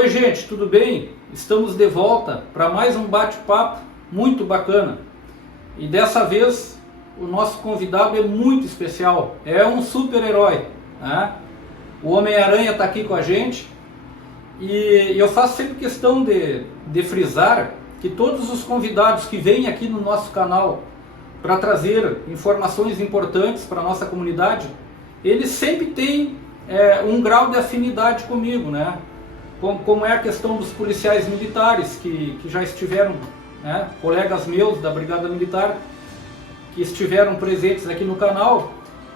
Oi gente, tudo bem? Estamos de volta para mais um bate-papo muito bacana. E dessa vez o nosso convidado é muito especial, é um super-herói, né? O Homem-Aranha está aqui com a gente e eu faço sempre questão de frisar que todos os convidados que vêm aqui no nosso canal para trazer informações importantes para a nossa comunidade, eles sempre têm um grau de afinidade comigo, né? Como é a questão dos policiais militares que já estiveram, né, colegas meus da Brigada Militar, que estiveram presentes aqui no canal.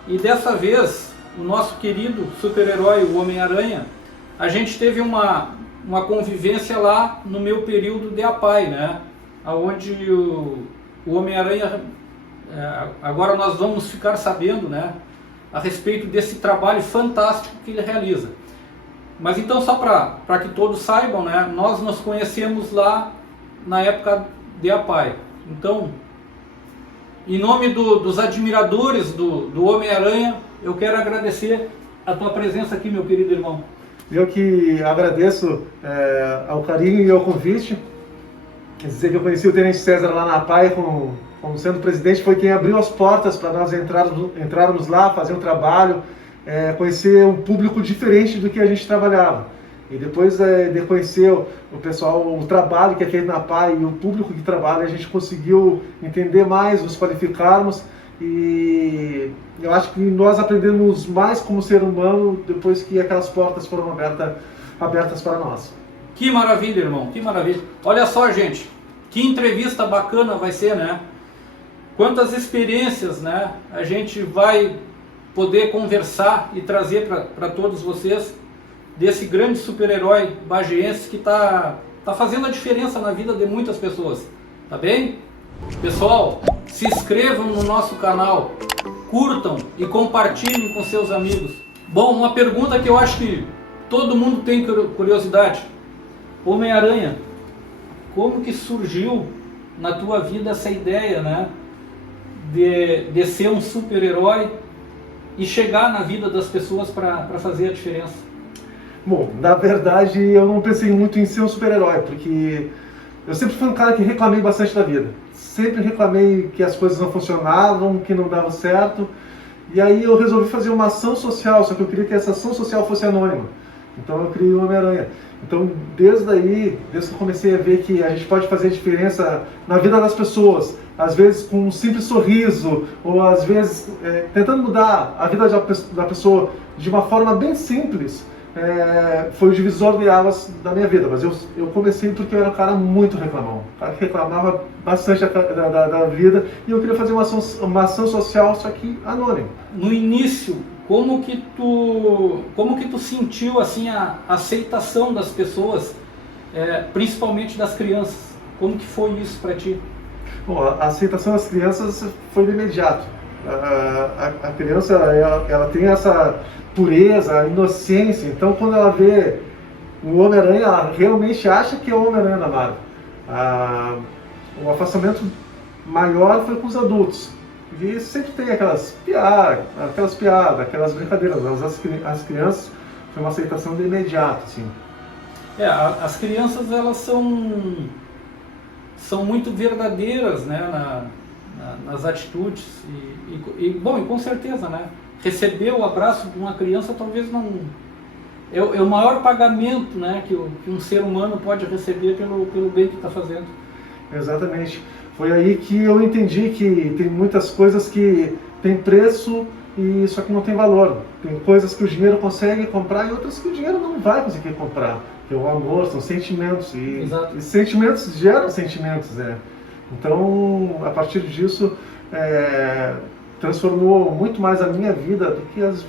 E dessa vez, o nosso querido super-herói, o Homem-Aranha, a gente teve uma convivência lá no meu período de APAE, né? Onde o Homem-Aranha, agora nós vamos ficar sabendo, né, a respeito desse trabalho fantástico que ele realiza. Mas então, só para que todos saibam, né, nós nos conhecemos lá na época de APAE. Então, em nome dos admiradores do Homem-Aranha, eu quero agradecer a tua presença aqui, meu querido irmão. Eu que agradeço ao carinho e ao convite. Quer dizer que eu conheci o Tenente César lá na APAE como sendo presidente, foi quem abriu as portas para nós entrarmos lá, fazer um trabalho, conhecer um público diferente do que a gente trabalhava. E depois de conhecer o pessoal, o trabalho que é feito na APAE e o público que trabalha, a gente conseguiu entender mais, nos qualificarmos, e eu acho que nós aprendemos mais como ser humano depois que aquelas portas foram abertas para nós. Que maravilha, irmão, que maravilha. Olha só, gente, que entrevista bacana vai ser, né? Quantas experiências, né, a gente vai poder conversar e trazer para todos vocês desse grande super-herói bagiense que tá fazendo a diferença na vida de muitas pessoas, tá bem? Pessoal, se inscrevam no nosso canal, curtam e compartilhem com seus amigos. Bom, uma pergunta que eu acho que todo mundo tem curiosidade. Homem-Aranha, como que surgiu na tua vida essa ideia, né, de ser um super-herói e chegar na vida das pessoas para fazer a diferença? Bom, na verdade eu não pensei muito em ser um super-herói, porque eu sempre fui um cara que reclamei bastante da vida. Sempre reclamei que as coisas não funcionavam, que não dava certo. E aí eu resolvi fazer uma ação social, só que eu queria que essa ação social fosse anônima. Então eu criei o Homem-Aranha. Então desde que eu comecei a ver que a gente pode fazer diferença na vida das pessoas, às vezes com um simples sorriso, ou às vezes tentando mudar a vida da pessoa de uma forma bem simples, foi o divisor de águas da minha vida. Mas eu comecei porque eu era um cara muito reclamão, um cara que reclamava bastante da vida, e eu queria fazer uma ação social, só que anônima. No início, como que tu sentiu assim a aceitação das pessoas, principalmente das crianças? Como que foi isso para ti? Bom, a aceitação das crianças foi de imediato. A criança, ela tem essa pureza, inocência, então quando ela vê o Homem-Aranha, ela realmente acha que é o Homem-Aranha da Marvel. O afastamento maior foi com os adultos, e sempre tem aquelas piadas, aquelas brincadeiras, mas as crianças foi uma aceitação de imediato, assim. As crianças, elas são muito verdadeiras, né, nas atitudes bom, e com certeza, né, receber o abraço de uma criança talvez não é o maior pagamento, né, que um ser humano pode receber pelo bem que está fazendo. Exatamente. Foi aí que eu entendi que tem muitas coisas que tem preço e só que não tem valor. Tem coisas que o dinheiro consegue comprar e outras que o dinheiro não vai conseguir comprar. Que é o amor, são sentimentos, e sentimentos geram sentimentos, né? Então, a partir disso, transformou muito mais a minha vida do que as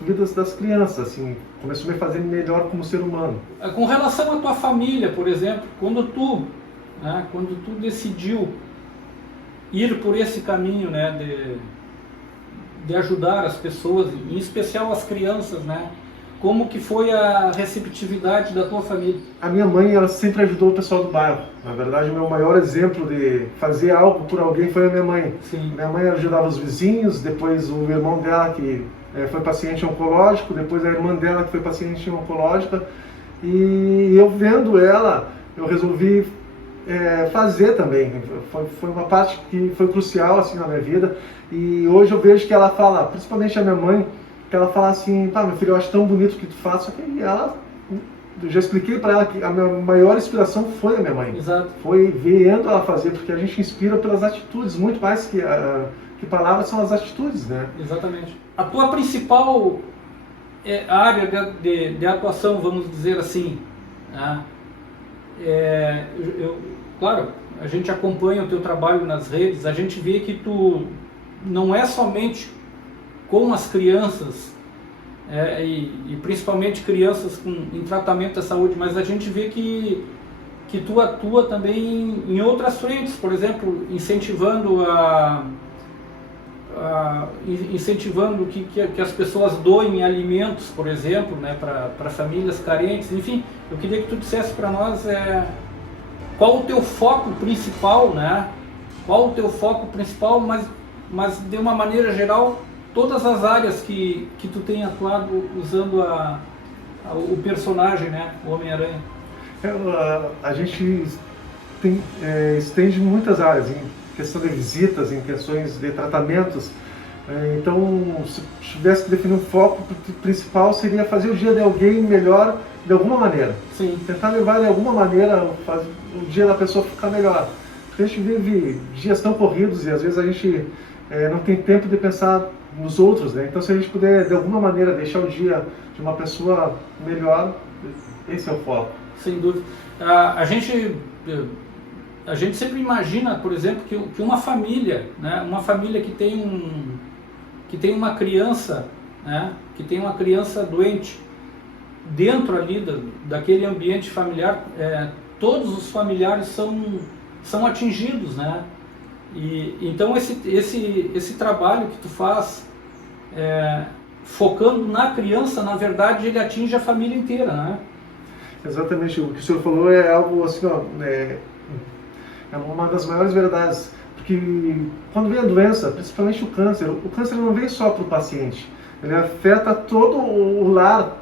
vidas das crianças, assim, começou a me fazer melhor como ser humano. Com relação à tua família, por exemplo, quando tu decidiu ir por esse caminho, né, de ajudar as pessoas, em especial as crianças, né, como que foi a receptividade da tua família? A minha mãe, ela sempre ajudou o pessoal do bairro. Na verdade, o meu maior exemplo de fazer algo por alguém foi a minha mãe. Sim. Minha mãe ajudava os vizinhos, depois o irmão dela que foi paciente oncológico, depois a irmã dela que foi paciente oncológica. E eu vendo ela, eu resolvi fazer também. Foi uma parte que foi crucial assim na minha vida. E hoje eu vejo que ela fala, principalmente a minha mãe, que ela fala assim, pá, meu filho, eu acho tão bonito o que tu faz. Só que eu já expliquei para ela que a minha maior inspiração foi a minha mãe. Exato. Foi vendo ela fazer, porque a gente inspira pelas atitudes, muito mais que palavras, são as atitudes, né? Exatamente. A tua principal área de atuação, vamos dizer assim, né? Claro, a gente acompanha o teu trabalho nas redes, a gente vê que tu não é somente com as crianças, e principalmente crianças em tratamento da saúde, mas a gente vê que tu atua também em outras frentes, por exemplo, incentivando que as pessoas doem alimentos, por exemplo, né, para famílias carentes. Enfim, eu queria que tu dissesse para nós qual o teu foco principal, né? Qual o teu foco principal, mas de uma maneira geral, todas as áreas que tu tem atuado usando o personagem, né, o Homem-Aranha. A gente estende muitas áreas, em questão de visitas, em questões de tratamentos. Então, se tivesse que definir um foco principal, seria fazer o dia de alguém melhor de alguma maneira. Sim. Tentar levar de alguma maneira o dia da pessoa ficar melhor. Porque a gente vive dias tão corridos e às vezes a gente não tem tempo de pensar nos outros, né? Então, se a gente puder de alguma maneira deixar o dia de uma pessoa melhor, esse é o foco. Sem dúvida. A gente sempre imagina, por exemplo, que uma família, né, uma família que tem uma criança, né, que tem uma criança doente, dentro ali daquele ambiente familiar, todos os familiares são atingidos, né? E então esse trabalho que tu faz, focando na criança, na verdade ele atinge a família inteira, né? Exatamente, o que o senhor falou é algo assim, ó, é uma das maiores verdades, porque quando vem a doença, principalmente o câncer não vem só para o paciente, ele afeta todo o lar,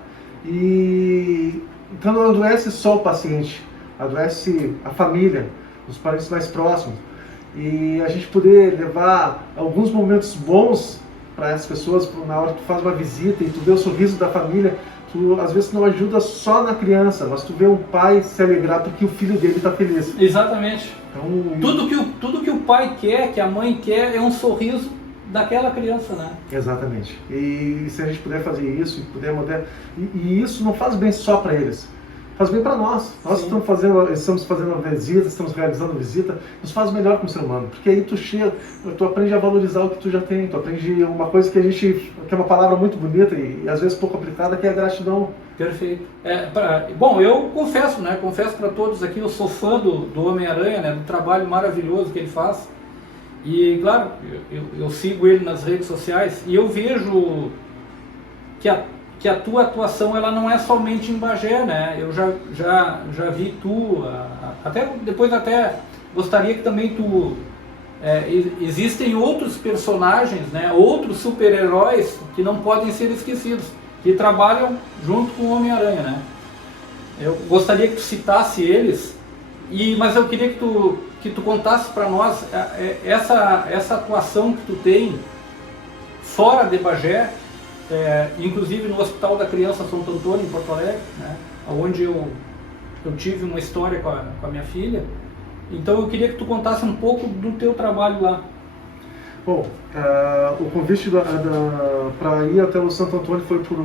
e então não adoece só o paciente, adoece a família, os parentes mais próximos, e a gente poder levar alguns momentos bons para as pessoas, na hora que tu faz uma visita e tu vê o sorriso da família, tu às vezes não ajuda só na criança, mas tu vê um pai se alegrar porque o filho dele está feliz. Exatamente. Então, tudo que o pai quer, que a mãe quer, é um sorriso daquela criança, né? Exatamente. E se a gente puder fazer isso, e puder mudar, e isso não faz bem só para eles, faz bem para nós. Nós estamos fazendo uma visita, estamos realizando visita, nos faz melhor como ser humano, porque aí tu aprende a valorizar o que tu já tem, tu aprende uma coisa que é uma palavra muito bonita e às vezes pouco aplicada, que é a gratidão. Perfeito. Bom, eu confesso, né? Confesso para todos aqui, eu sou fã do Homem-Aranha, né? Do trabalho maravilhoso que ele faz. E claro, eu sigo ele nas redes sociais e eu vejo que a tua atuação ela não é somente em Bagé, né? Eu já vi depois gostaria que também existem outros personagens, né? Outros super-heróis que não podem ser esquecidos, que trabalham junto com o Homem-Aranha, né? Eu gostaria que tu citasse eles, mas eu queria que tu contasse para nós essa atuação que tu tem fora de Bagé, inclusive no Hospital da Criança Santo Antônio, em Porto Alegre, né, onde eu tive uma história com a minha filha. Então eu queria que tu contasse um pouco do teu trabalho lá. Bom, o convite para ir até o Santo Antônio foi por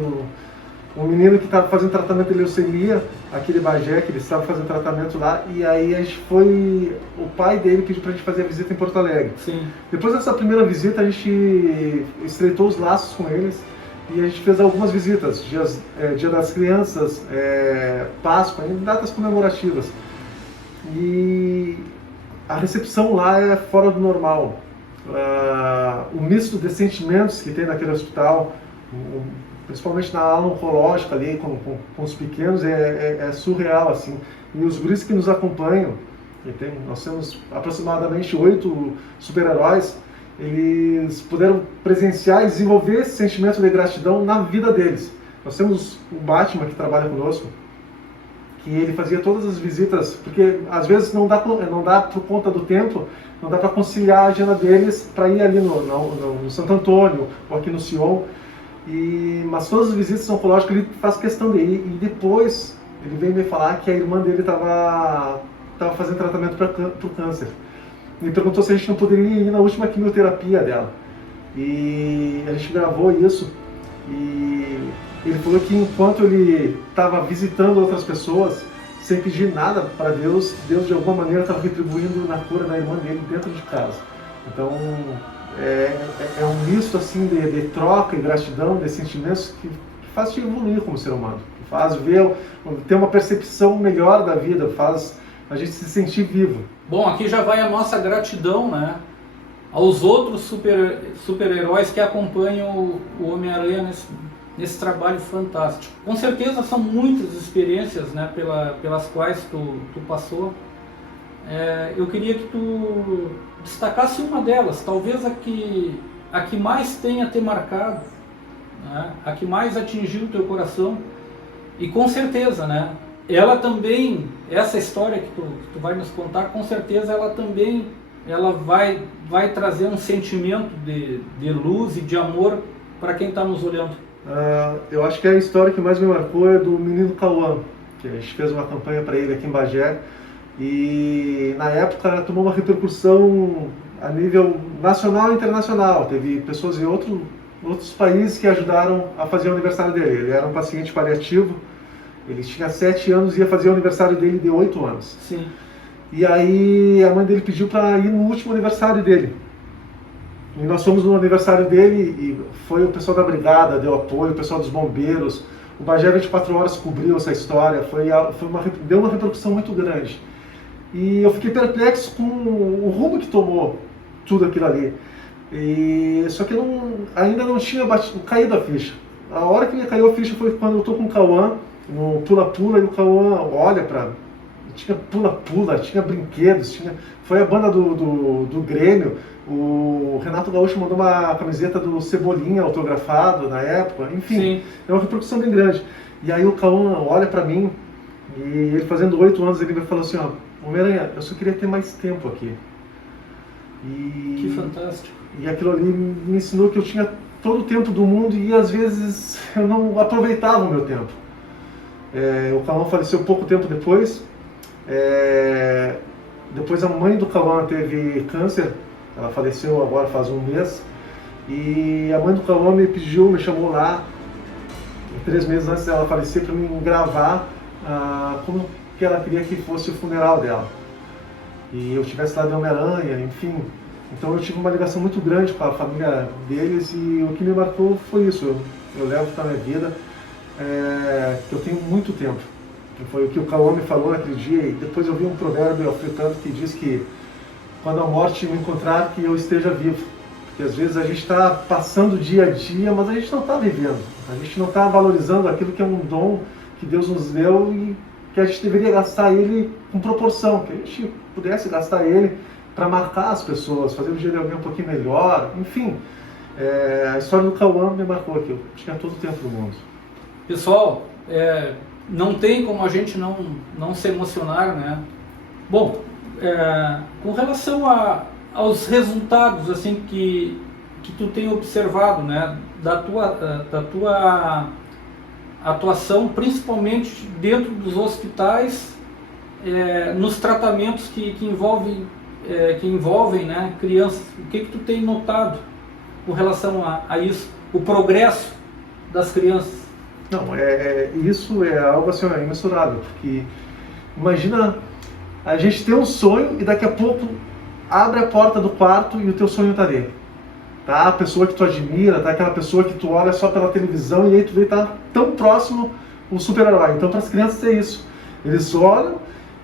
um menino que estava fazendo tratamento de leucemia, aqui de Bagé, que ele estava fazendo tratamento lá, e aí o pai dele pediu para a gente fazer a visita em Porto Alegre. Sim. Depois dessa primeira visita, a gente estreitou os laços com eles, e a gente fez algumas visitas, Dia das Crianças, Páscoa, em datas comemorativas. E a recepção lá é fora do normal. O misto de sentimentos que tem naquele hospital, principalmente na ala oncológica ali, com os pequenos, é surreal, assim. E os guris que nos acompanham, nós temos aproximadamente 8 super-heróis, eles puderam presenciar e desenvolver esse sentimento de gratidão na vida deles. Nós temos o Batman, que trabalha conosco, que ele fazia todas as visitas, porque às vezes não dá por conta do tempo, não dá para conciliar a agenda deles para ir ali no Santo Antônio ou aqui no Sion. Mas todas as visitas oncológicas ele faz questão de ir, e depois ele veio me falar que a irmã dele estava fazendo tratamento para o câncer. Me perguntou se a gente não poderia ir na última quimioterapia dela. E a gente gravou isso, e ele falou que enquanto ele estava visitando outras pessoas, sem pedir nada para Deus, Deus de alguma maneira estava retribuindo na cura da irmã dele dentro de casa. Então é um misto assim de troca e gratidão, de sentimentos que faz te evoluir como ser humano, que faz ter uma percepção melhor da vida, faz a gente se sentir vivo. Bom, aqui já vai a nossa gratidão, né, aos outros super-heróis que acompanham o Homem-Aranha nesse trabalho fantástico. Com certeza são muitas experiências, né, pelas quais tu passou. Eu queria que tu destacasse uma delas, talvez a que mais tenha te marcado, né, a que mais atingiu o teu coração. E com certeza, né, ela também, essa história que tu vai nos contar, com certeza ela vai trazer um sentimento de luz e de amor para quem está nos olhando. Eu acho que a história que mais me marcou é do menino Cauã, que a gente fez uma campanha para ele aqui em Bagé, e na época ela tomou uma repercussão a nível nacional e internacional. Teve pessoas em outros países que ajudaram a fazer o aniversário dele. Ele era um paciente paliativo, ele tinha 7 anos e ia fazer o aniversário dele de 8 anos. Sim. E aí a mãe dele pediu para ir no último aniversário dele. E nós fomos no aniversário dele e foi o pessoal da brigada, deu apoio, o pessoal dos bombeiros, o Bagé 24 Horas cobriu essa história, deu uma repercussão muito grande. E eu fiquei perplexo com o rumo que tomou tudo aquilo ali. Só que ainda não tinha caído a ficha. A hora que me caiu a ficha foi quando eu estou com o Cauã, no pula-pula, e o Cauã olha para... Tinha pula-pula, tinha brinquedos, foi a banda do Grêmio. O Renato Gaúcho mandou uma camiseta do Cebolinha autografado na época. Enfim, sim, é uma repercussão bem grande. E aí o Cauã olha para mim, e ele fazendo 8 anos, ele me falou assim, ó, Homem-Aranha, eu só queria ter mais tempo aqui. Que fantástico. E aquilo ali me ensinou que eu tinha todo o tempo do mundo e às vezes eu não aproveitava o meu tempo. O Cauã faleceu pouco tempo depois. Depois a mãe do Cauã teve câncer, ela faleceu agora faz um mês, e a mãe do Cauã me chamou lá, 3 meses antes dela falecer, para mim gravar como que ela queria que fosse o funeral dela. E eu estivesse lá de Homem-Aranha, enfim. Então eu tive uma ligação muito grande com a família deles, e o que me marcou foi isso. Eu levo para a minha vida que eu tenho muito tempo. Foi o que o Cauã me falou naquele dia, e depois eu vi um provérbio africano que diz que quando a morte me encontrar, que eu esteja vivo. Porque às vezes a gente está passando dia a dia, mas a gente não está vivendo. A gente não está valorizando aquilo que é um dom que Deus nos deu e que a gente deveria gastar ele com proporção, que a gente pudesse gastar ele para marcar as pessoas, fazer o dia de alguém um pouquinho melhor, enfim. A história do Cauã me marcou aqui, eu tinha todo o tempo do mundo. Pessoal, não tem como a gente não se emocionar, né? Bom, com relação aos resultados assim que tu tem observado, né, da tua atuação, principalmente dentro dos hospitais, nos tratamentos que envolvem, né, crianças, o que tu tem notado com relação a isso, o progresso das crianças? Não, isso é algo assim, imensurável, porque imagina a gente ter um sonho e daqui a pouco abre a porta do quarto e o teu sonho está ali. Tá? A pessoa que tu admira, tá? Aquela pessoa que tu olha só pela televisão e aí tu vê que tá tão próximo o super-herói. Então para as crianças é isso. Eles olham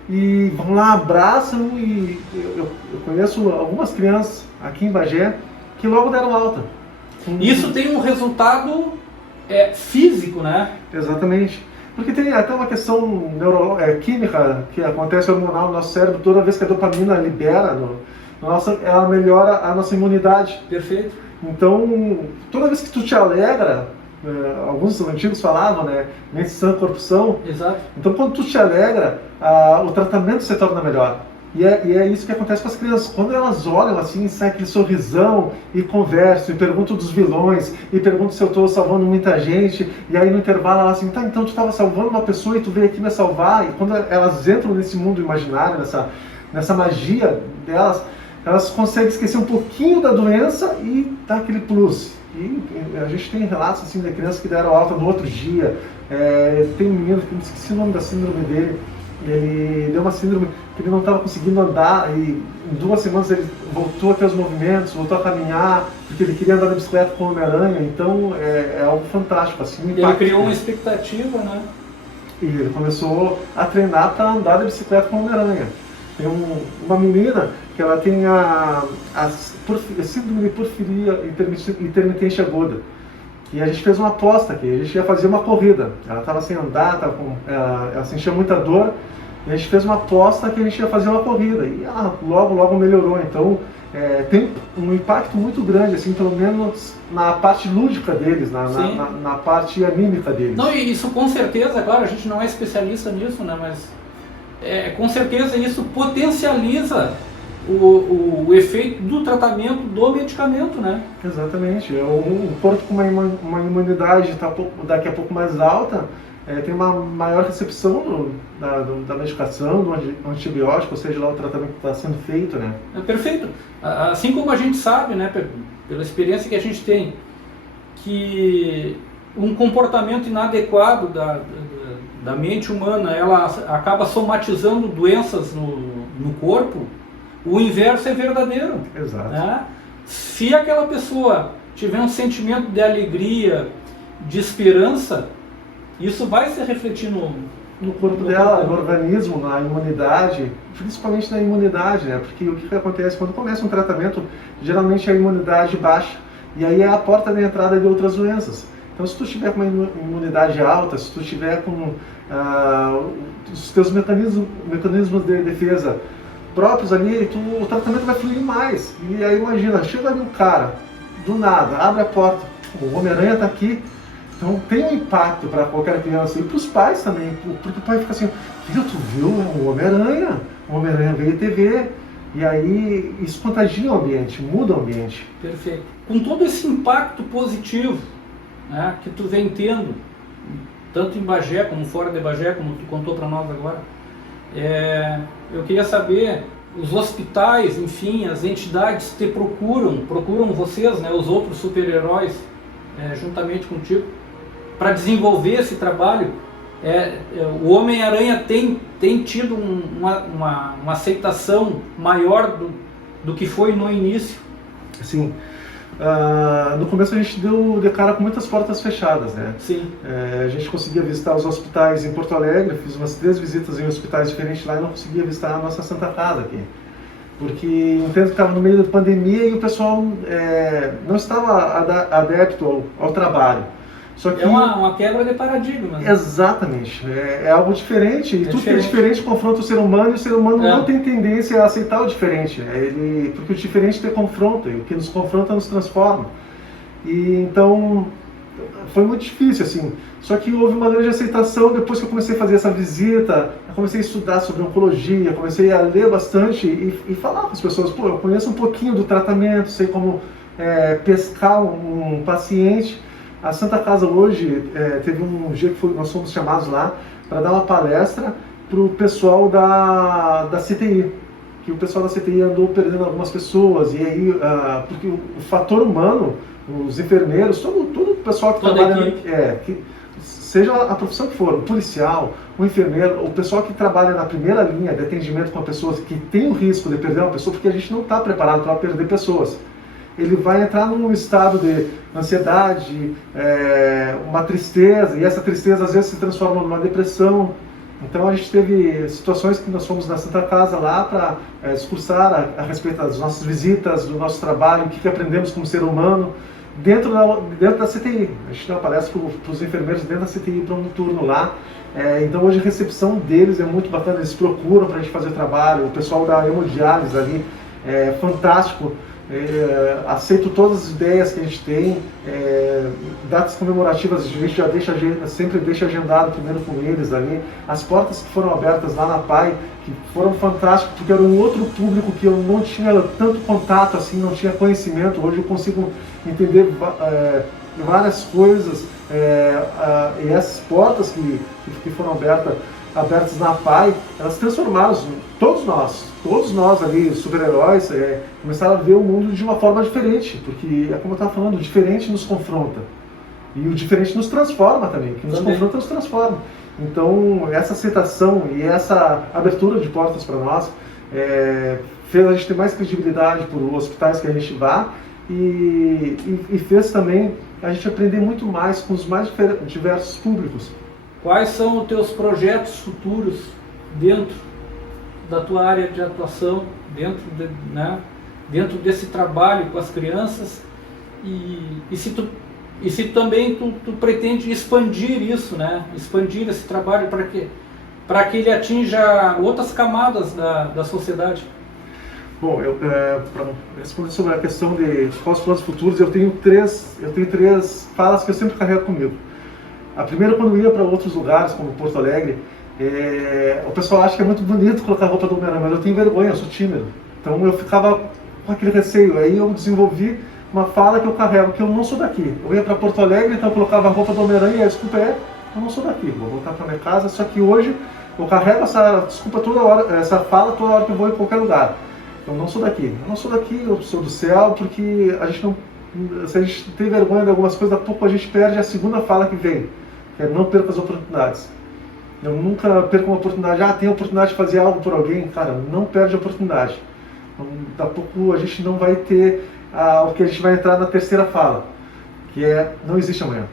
e vão lá, abraçam, e eu conheço algumas crianças aqui em Bagé que logo deram alta. Isso tem um resultado físico, né? Exatamente. Porque tem até uma questão química que acontece hormonal no nosso cérebro. Toda vez que a dopamina libera, ela melhora a nossa imunidade. Perfeito. Então, toda vez que tu te alegra, alguns antigos falavam, né? Mente sã, corpo são. Exato. Então, quando tu te alegra, o tratamento se torna melhor. E é isso que acontece com as crianças. Quando elas olham assim, sai aquele sorrisão e conversam, e perguntam dos vilões, e perguntam se eu estou salvando muita gente, e aí no intervalo elas assim, tá, então tu estava salvando uma pessoa e tu veio aqui me salvar. E quando elas entram nesse mundo imaginário, nessa magia delas, elas conseguem esquecer um pouquinho da doença e dar aquele plus. E a gente tem relatos assim, de crianças que deram alta no outro dia. Tem um menino, que não esqueci o nome da síndrome dele, ele deu uma síndrome que ele não estava conseguindo andar e em 2 semanas ele voltou a ter os movimentos, voltou a caminhar, porque ele queria andar na bicicleta com o Homem-Aranha. Então é algo fantástico. Assim, ele criou uma expectativa, né? E ele começou a treinar para andar de bicicleta com o Homem-Aranha. Tem uma menina que ela tem a síndrome de porfiria intermitente aguda. E a gente fez uma aposta aqui, a gente ia fazer uma corrida. Ela estava sem andar, ela sentia muita dor, e a gente fez uma aposta que a gente ia fazer uma corrida. E ela logo melhorou. Então tem um impacto muito grande, assim, pelo menos na parte lúdica deles, na parte anímica deles. Não, e isso com certeza, claro, a gente não é especialista nisso, né, mas com certeza isso potencializa o efeito do tratamento do medicamento, né? Exatamente. Um corpo com uma imunidade daqui a pouco mais alta tem uma maior recepção da medicação, do antibiótico, ou seja, lá o tratamento que está sendo feito, né? Perfeito. Assim como a gente sabe, né, pela experiência que a gente tem, que um comportamento inadequado da mente humana, ela acaba somatizando doenças no corpo. O inverso é verdadeiro. Exato. Né? Se aquela pessoa tiver um sentimento de alegria, de esperança, isso vai se refletir no corpo dela, no organismo, na imunidade, principalmente na imunidade, né? Porque o que acontece quando começa um tratamento, geralmente a imunidade baixa, e aí é a porta de entrada de outras doenças. Então, se tu tiver com uma imunidade alta, se tu tiver com os teus mecanismos de defesa próprios ali, o tratamento vai fluir mais. E aí imagina, chega ali um cara, do nada, abre a porta, o Homem-Aranha está aqui, então tem um impacto para qualquer criança e para os pais também, porque o pai fica assim, filho, tu viu o Homem-Aranha veio TV, e aí isso contagia o ambiente, muda o ambiente. Perfeito. Com todo esse impacto positivo, né, que tu vem tendo, tanto em Bagé como fora de Bagé, como tu contou para nós agora, eu queria saber, os hospitais, enfim, as entidades te procuram vocês, né, os outros super-heróis, juntamente contigo, para desenvolver esse trabalho. O Homem-Aranha tem tido uma aceitação maior do que foi no início? Sim. No começo a gente deu de cara com muitas portas fechadas, né? Sim. A gente conseguia visitar os hospitais em Porto Alegre, fiz umas 3 visitas em hospitais diferentes lá e não conseguia visitar a nossa Santa Casa aqui. Porque entendo que estava no meio da pandemia e o pessoal não estava adepto ao trabalho. Só que, uma quebra de paradigma. Né? Exatamente. É algo diferente. E tudo que é diferente confronta o ser humano, e o ser humano não tem tendência a aceitar o diferente. Porque o diferente te confronta, e o que nos confronta nos transforma. E então foi muito difícil, assim. Só que houve uma grande aceitação depois que eu comecei a fazer essa visita. Eu comecei a estudar sobre oncologia, comecei a ler bastante e falar com as pessoas. Pô, eu conheço um pouquinho do tratamento, sei como pescar um paciente. A Santa Casa hoje teve um dia que nós fomos chamados lá para dar uma palestra para o pessoal da CTI, que o pessoal da CTI andou perdendo algumas pessoas, e aí, porque o fator humano, os enfermeiros, todo o pessoal que trabalha, seja a profissão que for, o policial, o enfermeiro, o pessoal que trabalha na primeira linha de atendimento com pessoas que tem o risco de perder uma pessoa, porque a gente não está preparado para perder pessoas. Ele vai entrar num estado de ansiedade, uma tristeza, e essa tristeza às vezes se transforma numa depressão. Então a gente teve situações que nós fomos na Santa Casa lá para discursar a respeito das nossas visitas, do nosso trabalho, o que aprendemos como ser humano, dentro da CTI. A gente deu uma palestra para os enfermeiros dentro da CTI para um turno lá. Então hoje a recepção deles é muito bacana, eles procuram para a gente fazer o trabalho, o pessoal da hemodiálise ali é fantástico. aceito todas as ideias que a gente tem, datas comemorativas a gente já sempre deixa agendado primeiro com eles ali. As portas que foram abertas lá na PAI, que foram fantásticas, porque era um outro público que eu não tinha tanto contato assim, não tinha conhecimento. Hoje eu consigo entender várias coisas, e essas portas que foram abertas na PAI, elas transformaram todos nós ali, super-heróis, começaram a ver o mundo de uma forma diferente, porque é como eu estava falando, o diferente nos confronta, e o diferente nos transforma também, que nos confronta nos transforma. Então essa aceitação e essa abertura de portas para nós fez a gente ter mais credibilidade por hospitais que a gente vá, e fez também a gente aprender muito mais com os mais diversos públicos. Quais são os teus projetos futuros dentro da tua área de atuação, dentro desse trabalho com as crianças, e se também tu pretende expandir isso, expandir esse trabalho para que ele atinja outras camadas da sociedade? Bom, para responder sobre a questão de quais planos futuros, eu tenho três falas que eu sempre carrego comigo. A primeira, quando eu ia para outros lugares, como Porto Alegre, o pessoal acha que é muito bonito colocar a roupa do Homem-Aranha, mas eu tenho vergonha, eu sou tímido. Então eu ficava com aquele receio. Aí eu desenvolvi uma fala que eu carrego, que eu não sou daqui. Eu ia para Porto Alegre, então eu colocava a roupa do Homem-Aranha e a desculpa eu não sou daqui, vou voltar para minha casa. Só que hoje eu carrego essa desculpa toda hora, essa fala toda hora que eu vou em qualquer lugar. Eu não sou daqui, eu sou do céu, porque a gente não, se a gente tem vergonha de algumas coisas, daqui a pouco a gente perde a segunda fala que vem, que é não perca as oportunidades. Eu nunca perco uma oportunidade, tem a oportunidade de fazer algo por alguém, cara, não perde a oportunidade. Então, daqui a pouco a gente não vai ter o que a gente vai entrar na terceira fala, que é não existe amanhã.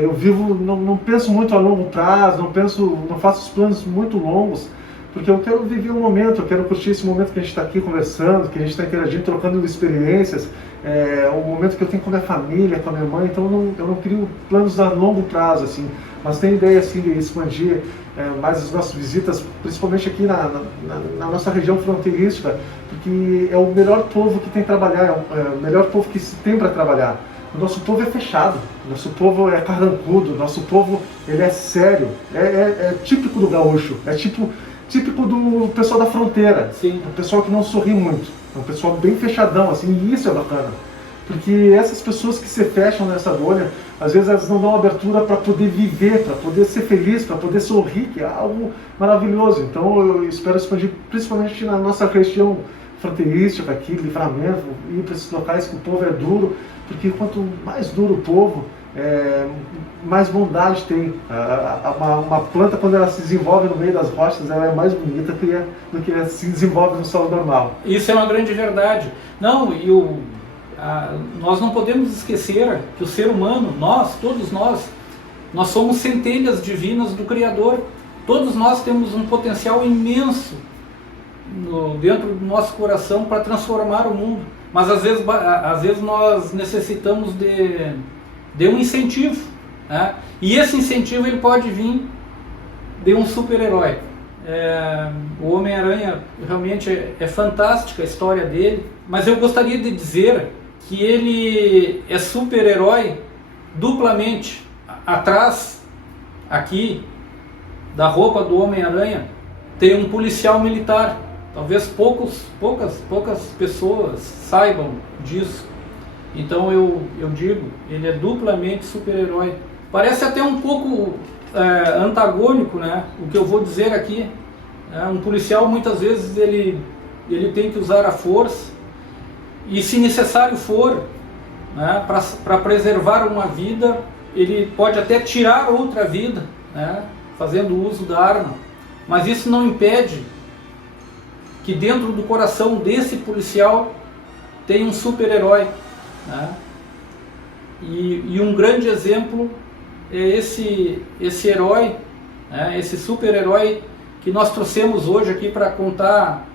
Eu vivo, não penso muito a longo prazo, não faço os planos muito longos, porque eu quero viver um momento, eu quero curtir esse momento que a gente está aqui conversando, que a gente está interagindo, trocando experiências, o momento que eu tenho com a minha família, com a minha mãe. Então eu não crio planos a longo prazo, assim, mas tenho ideia assim, de expandir mais as nossas visitas, principalmente aqui na nossa região fronteirística, porque é o melhor povo que tem que trabalhar, é o melhor povo que se tem para trabalhar. O nosso povo é fechado, o nosso povo é carrancudo, o nosso povo ele é sério, é típico do gaúcho, é típico do pessoal da fronteira. Sim. É um pessoal que não sorri muito, é um pessoal bem fechadão, assim, e isso é bacana. Porque essas pessoas que se fecham nessa bolha, às vezes elas não dão abertura para poder viver, para poder ser feliz, para poder sorrir, que é algo maravilhoso. Então eu espero expandir, principalmente na nossa região fronteirística aqui, Livramento, ir para esses locais que o povo é duro, porque quanto mais duro o povo, mais bondade tem. Uma planta, quando ela se desenvolve no meio das rochas, ela é mais bonita do que ela se desenvolve no solo normal. Isso é uma grande verdade. Não, nós não podemos esquecer que o ser humano, todos nós somos centelhas divinas do Criador. Todos nós temos um potencial imenso dentro do nosso coração para transformar o mundo. Mas às vezes nós necessitamos de um incentivo, e esse incentivo ele pode vir de um super-herói. O Homem-Aranha realmente é fantástica a história dele, mas eu gostaria de dizer que ele é super-herói duplamente. Atrás, aqui, da roupa do Homem-Aranha, tem um policial militar. Talvez poucas pessoas saibam disso. Então eu digo, ele é duplamente super-herói. Parece até um pouco antagônico, o que eu vou dizer aqui. Um policial muitas vezes ele tem que usar a força, e se necessário for, para preservar uma vida, ele pode até tirar outra vida, fazendo uso da arma. Mas isso não impede que dentro do coração desse policial tem um super-herói. E um grande exemplo é esse herói, esse super-herói que nós trouxemos hoje aqui para contar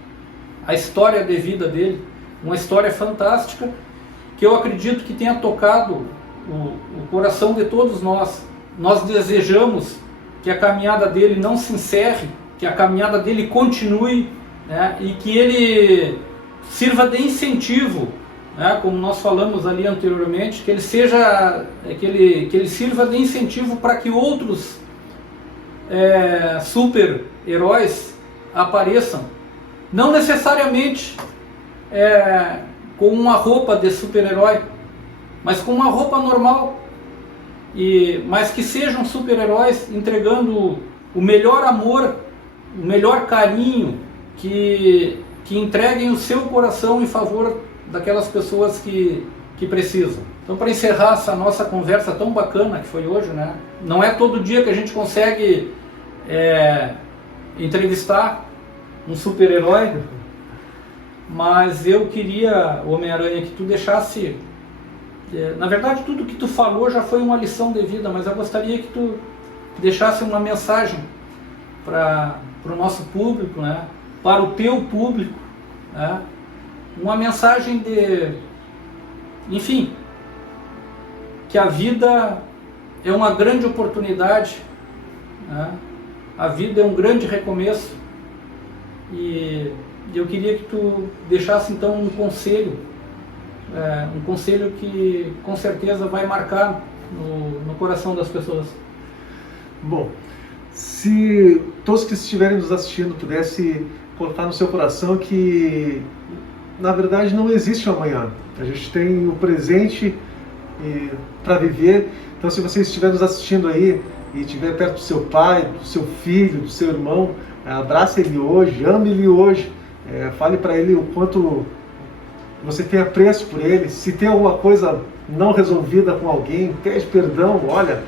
a história de vida dele. Uma história fantástica que eu acredito que tenha tocado o coração de todos nós. Nós desejamos que a caminhada dele não se encerre, que a caminhada dele continue, e que ele sirva de incentivo, né, como nós falamos ali anteriormente, que ele seja, que ele sirva de incentivo para que outros super-heróis apareçam, não necessariamente com uma roupa de super-herói, mas com uma roupa normal, mas que sejam super-heróis entregando o melhor amor, o melhor carinho, que entreguem o seu coração em favor daquelas pessoas que precisam. Então, para encerrar essa nossa conversa tão bacana que foi hoje, né? Não é todo dia que a gente consegue entrevistar um super-herói, mas eu queria, Homem-Aranha, que tu deixasse... na verdade, tudo que tu falou já foi uma lição de vida, mas eu gostaria que tu deixasse uma mensagem para o nosso público, né? Para o teu público, né? Uma mensagem de... Enfim, que a vida é uma grande oportunidade, né? A vida é um grande recomeço, e eu queria que tu deixasse então um conselho que com certeza vai marcar no coração das pessoas. Bom, se todos que estiverem nos assistindo pudessem colocar no seu coração que na verdade não existe um amanhã, a gente tem o presente para viver. Então, se você estiver nos assistindo aí e estiver perto do seu pai, do seu filho, do seu irmão, abrace ele hoje, ame ele hoje, fale para ele o quanto você tem apreço por ele. Se tem alguma coisa não resolvida com alguém, pede perdão. Olha,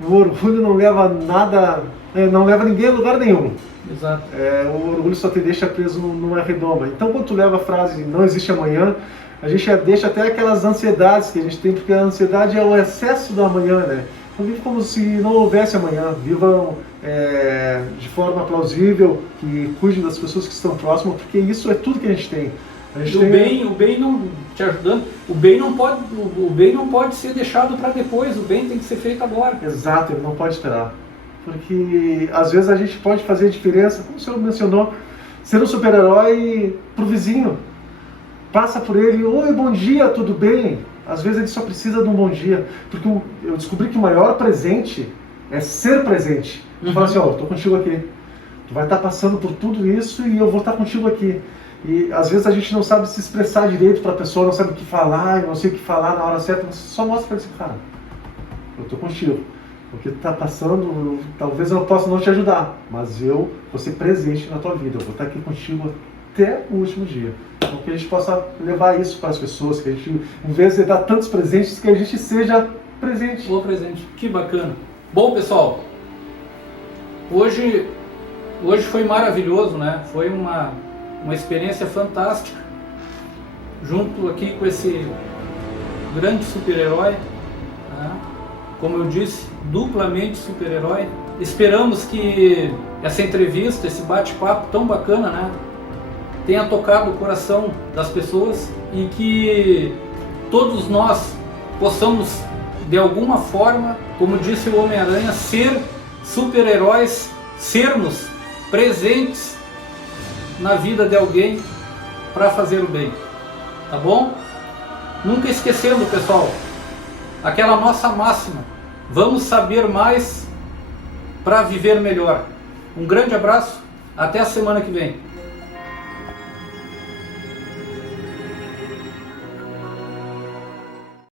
o orgulho não leva nada, não leva ninguém a lugar nenhum. Exato. O orgulho só te deixa preso numa redoma. Então, quando tu leva a frase não existe amanhã, a gente já deixa até aquelas ansiedades que a gente tem, porque a ansiedade é o excesso do amanhã, né? Então, vive como se não houvesse amanhã. Vivam de forma plausível, que cuide das pessoas que estão próximas, porque isso é tudo que a gente tem. O bem não te ajudando, o bem não pode ser deixado para depois, o bem tem que ser feito agora. Exato, ele não pode esperar. Porque às vezes a gente pode fazer a diferença, como o senhor mencionou, ser um super-herói pro vizinho. Passa por ele, oi, bom dia, tudo bem? Às vezes ele só precisa de um bom dia. Porque eu descobri que o maior presente é ser presente. Fala assim, ó, eu tô contigo aqui. Tu vai estar passando por tudo isso e eu vou estar contigo aqui. E às vezes a gente não sabe se expressar direito para a pessoa, não sabe o que falar, eu não sei o que falar na hora certa, mas só mostra para ele assim, cara, eu tô contigo. O que tá passando, talvez eu possa não te ajudar, mas eu vou ser presente na tua vida, eu vou estar aqui contigo até o último dia. Então que a gente possa levar isso para as pessoas, que a gente, em vez de dar tantos presentes, que a gente seja presente. Boa presente, que bacana. Bom, pessoal, hoje foi maravilhoso, né? Foi uma experiência fantástica, junto aqui com esse grande super-herói, né? Como eu disse, duplamente super-herói. Esperamos que essa entrevista, esse bate-papo tão bacana, né, tenha tocado o coração das pessoas e que todos nós possamos, de alguma forma, como disse o Homem-Aranha, ser super-heróis, sermos presentes na vida de alguém para fazer o bem, tá bom? Nunca esquecendo, pessoal, aquela nossa máxima, vamos saber mais para viver melhor. Um grande abraço, até a semana que vem.